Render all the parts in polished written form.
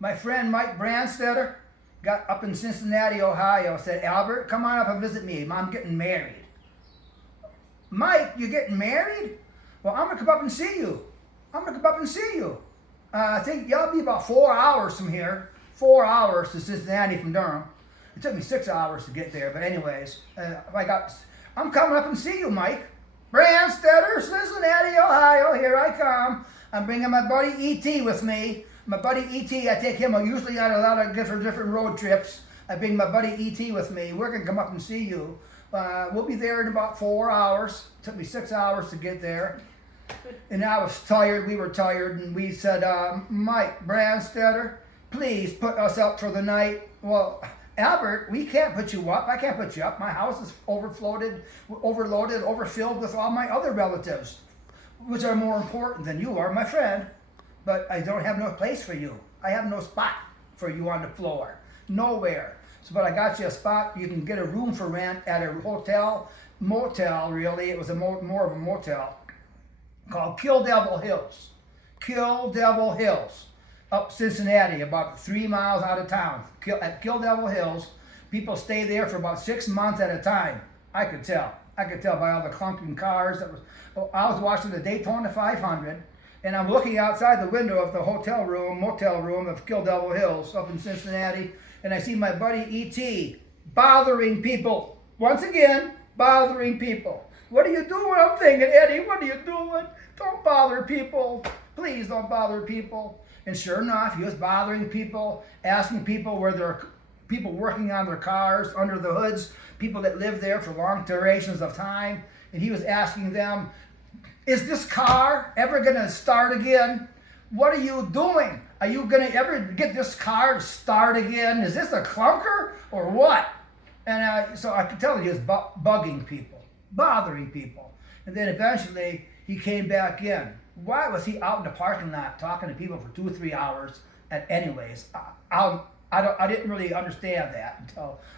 My friend Mike Branstetter got up in Cincinnati, Ohio, said, Albert, come on up and visit me. I'm getting married. Mike, you're getting married? Well, I'm going to come up and see you. I think y'all be about 4 hours from here. 4 hours to Cincinnati from Durham. It took me 6 hours to get there, but anyways, I'm coming up and see you, Mike. Branstetter, Cincinnati, Ohio, here I come. I'm bringing my buddy E.T. with me. My buddy E.T., I take him usually on a lot of different road trips. I bring my buddy E.T. with me. We're going to come up and see you. We'll be there in about 4 hours. It took me 6 hours to get there. And I was tired. We were tired. And we said, Mike Branstetter, please put us up for the night. Well, Albert, we can't put you up. I can't put you up. My house is overloaded, overfilled with all my other relatives, which are more important than you are, my friend. But I don't have no place for you. I have no spot for you on the floor. Nowhere. So, but I got you a spot. You can get a room for rent at a motel, really. It was more of a motel called Kill Devil Hills. Kill Devil Hills. Up Cincinnati, about 3 miles out of town. At Kill Devil Hills, people stay there for about 6 months at a time. I could tell by all the clunking cars. I was watching the Daytona 500, and I'm looking outside the window of the motel room of Kill Devil Hills up in Cincinnati, and I see my buddy E.T. bothering people. Once again, bothering people. What are you doing? I'm thinking, Eddie, what are you doing? Don't bother people. Please don't bother people. And sure enough, he was bothering people, asking people where there are people working on their cars, under the hoods, people that live there for long durations of time. And he was asking them, is this car ever going to start again? What are you doing? Are you going to ever get this car to start again? Is this a clunker or what? And so I could tell he was bugging people, bothering people. And then eventually he came back in. Why was he out in the parking lot talking to people for 2 or 3 hours? And anyways, I didn't really understand that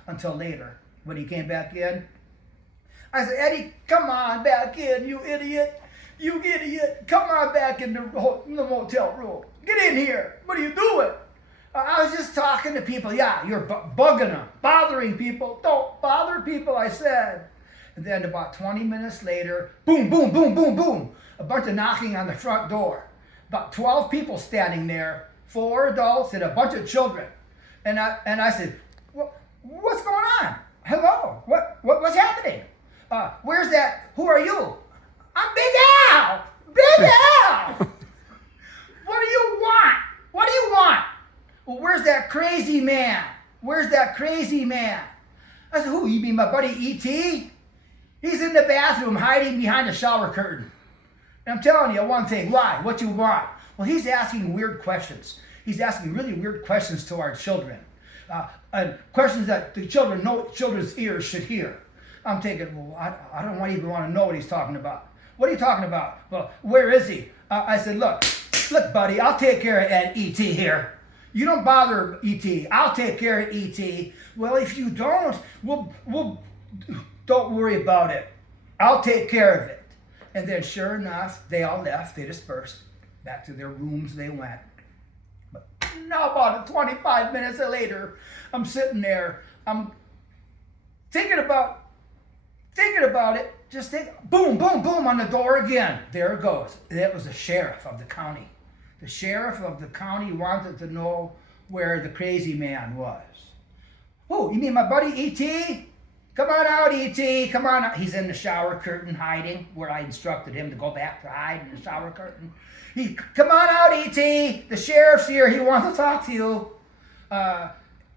until later when he came back in. I said, Eddie, come on back in, you idiot. You idiot. Come on back in the motel room. Get in here. What are you doing? I was just talking to people. Yeah, you're bugging them, bothering people. Don't bother people, I said. And then about 20 minutes later, boom, boom, boom, boom, boom. A bunch of knocking on the front door. About 12 people standing there, 4 adults and a bunch of children. And I said, what's going on? Hello? What's happening? Where's that? Who are you? I'm Big Al! Big Al! What do you want? What do you want? Well, where's that crazy man? Where's that crazy man? I said, who? You mean my buddy E.T.? He's in the bathroom hiding behind the shower curtain. And I'm telling you one thing. Why? What you want? Well, he's asking weird questions. He's asking really weird questions to our children. And questions that the children's ears should hear. I'm thinking, well, I don't even want to know what he's talking about. What are you talking about? Well, where is he? I said, look, buddy, I'll take care of E.T. here. You don't bother E.T. I'll take care of E.T. Well, if you don't, we'll don't worry about it. I'll take care of it. And then sure enough, they all left. They dispersed. Back to their rooms they went. But now about 25 minutes later, I'm sitting there. I'm thinking about it. Just think, boom, boom, boom on the door again. There it goes. That was the sheriff of the county. The sheriff of the county wanted to know where the crazy man was. Oh, you mean my buddy E.T.? Come on out, E.T. Come on out. He's in the shower curtain hiding, where I instructed him to go back to hide in the shower curtain. Come on out, E.T. The sheriff's here. He wants to talk to you.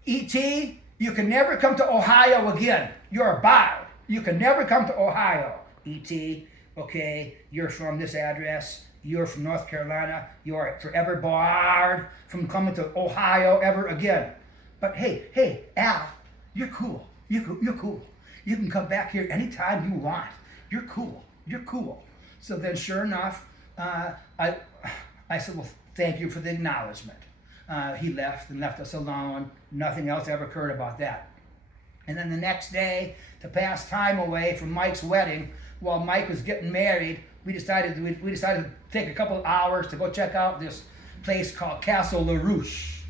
E.T., you can never come to Ohio again. You're barred. You can never come to Ohio. E.T., okay, you're from this address. You're from North Carolina. You are forever barred from coming to Ohio ever again. But hey, Al, you're cool. You're cool. You can come back here anytime you want. You're cool. So then sure enough, I said, well, thank you for the acknowledgement. He left us alone. Nothing else ever occurred about that. And then the next day, to pass time away from Mike's wedding, while Mike was getting married, we decided to take a couple of hours to go check out this place called Castle LaRouche.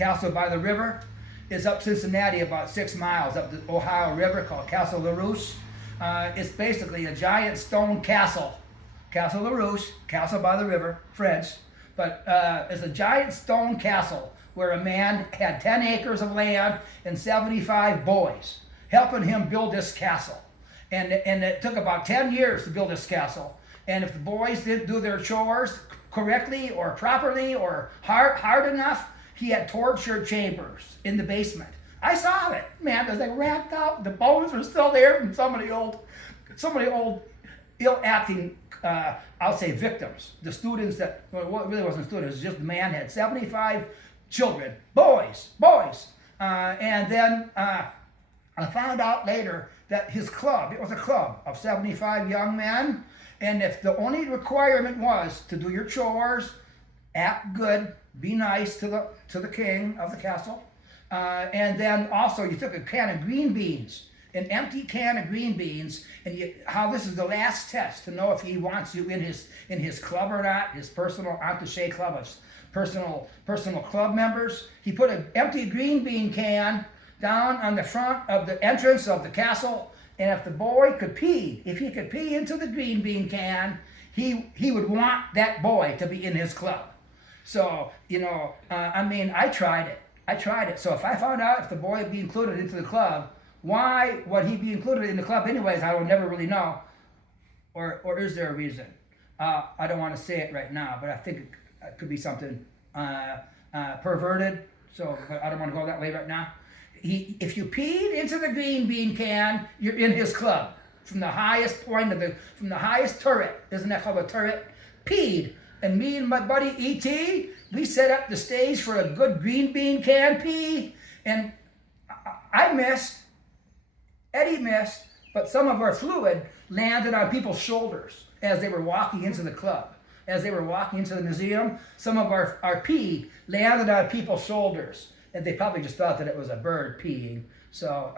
Castle by the River is up Cincinnati about 6 miles up the Ohio River, called Castle LaRouche. It's basically a giant stone castle. Castle LaRouche, Castle by the River, French. But it's a giant stone castle where a man had 10 acres of land and 75 boys helping him build this castle. And it took about 10 years to build this castle. And if the boys didn't do their chores correctly or properly or hard enough, he had torture chambers in the basement. I saw it, man, as they ramped out. The bones were still there from some of the old ill-acting, I'll say, victims. The students that, well, it really wasn't students, it was just the man had 75 children, boys. And then I found out later that his club, it was a club of 75 young men, and if the only requirement was to do your chores, act good, be nice to the king of the castle, and then also you took a can of green beans, an empty can of green beans, and how this is the last test to know if he wants you in his club or not, his personal attaché club of personal club members. He put an empty green bean can down on the front of the entrance of the castle, and if the boy could pee, if he could pee into the green bean can, he would want that boy to be in his club. So, I tried it. So if I found out if the boy would be included into the club, why would he be included in the club anyways? I will never really know. Or is there a reason? I don't want to say it right now, but I think it could be something perverted. So I don't want to go that way right now. If you peed into the green bean can, you're in his club. From the highest point from the highest turret, isn't that called a turret? Peed. And me and my buddy E.T., we set up the stage for a good green bean can pee. And I missed, Eddie missed, but some of our fluid landed on people's shoulders as they were walking into the club. As they were walking into the museum, some of our pee landed on people's shoulders. And they probably just thought that it was a bird peeing. So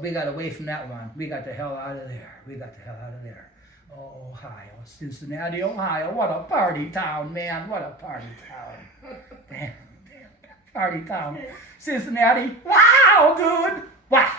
we got away from that one. We got the hell out of there. Oh, Ohio, Cincinnati, Ohio. What a party town, man. What a party town. Damn, party town. Cincinnati. Wow, dude. Wow.